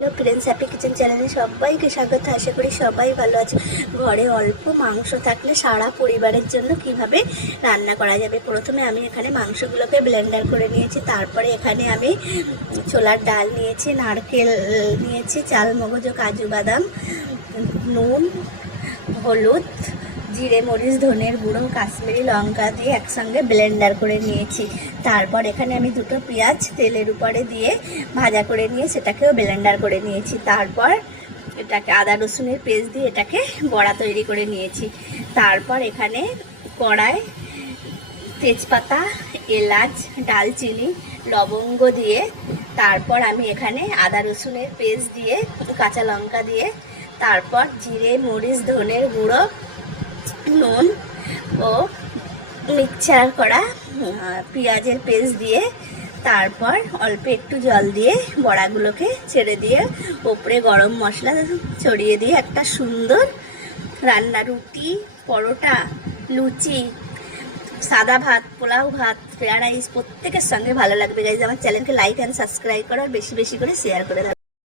Hello friends, happy kitchen চ্যানেলে সবাইকে স্বাগত। আশা করি সবাই ভালো আছে। ঘরে অল্প মাংস থাকলে সারা পরিবারের জন্য কিভাবে রান্না করা যাবে। প্রথমে আমি এখানে মাংসগুলোকে ব্লেন্ডার করে নিয়েছি। তারপরে এখানে আমি ছোলার ডাল নিয়েছি, নারকেল নিয়েছি, চাল মগজ ও কাজু বাদাম, নুন, হলুদ, জিরে মরিচ, ধনের গুঁড়ো, কাশ্মীরি লঙ্কা দিয়ে একসঙ্গে ব্লেন্ডার করে নিয়েছি। তারপর এখানে আমি দুটো পেঁয়াজ তেলের উপরে দিয়ে ভাজা করে নিয়ে সেটাকেও ব্লেন্ডার করে নিয়েছি। তারপর এটাকে আদা রসুনের পেস্ট দিয়ে এটাকে বড়া তৈরি করে নিয়েছি। তারপর এখানে কড়ায় তেজপাতা, এলাচ, দালচিনি, লবঙ্গ দিয়ে তারপর আমি এখানে আদা রসুনের পেস্ট দিয়ে, কাঁচা লঙ্কা দিয়ে, তারপর জিরে মরিচ, ধনের গুঁড়ো, নুন ও মিক্সচার করা পেঁয়াজের পেস্ট দিয়ে তারপর অল্প একটু জল দিয়ে বড়াগুলোকে ছেড়ে দিয়ে ওপরে গরম মশলা ছড়িয়ে দিয়ে একটা সুন্দর রান্না, রুটি, পরোটা, লুচি, সাদা ভাত, পোলাও ভাত, ফ্রাইড রাইস প্রত্যেকের সঙ্গে ভালো লাগবে। গাইজ, আমার চ্যানেলকে লাইক অ্যান্ড সাবস্ক্রাইব করো আর বেশি বেশি করে শেয়ার করে দাও।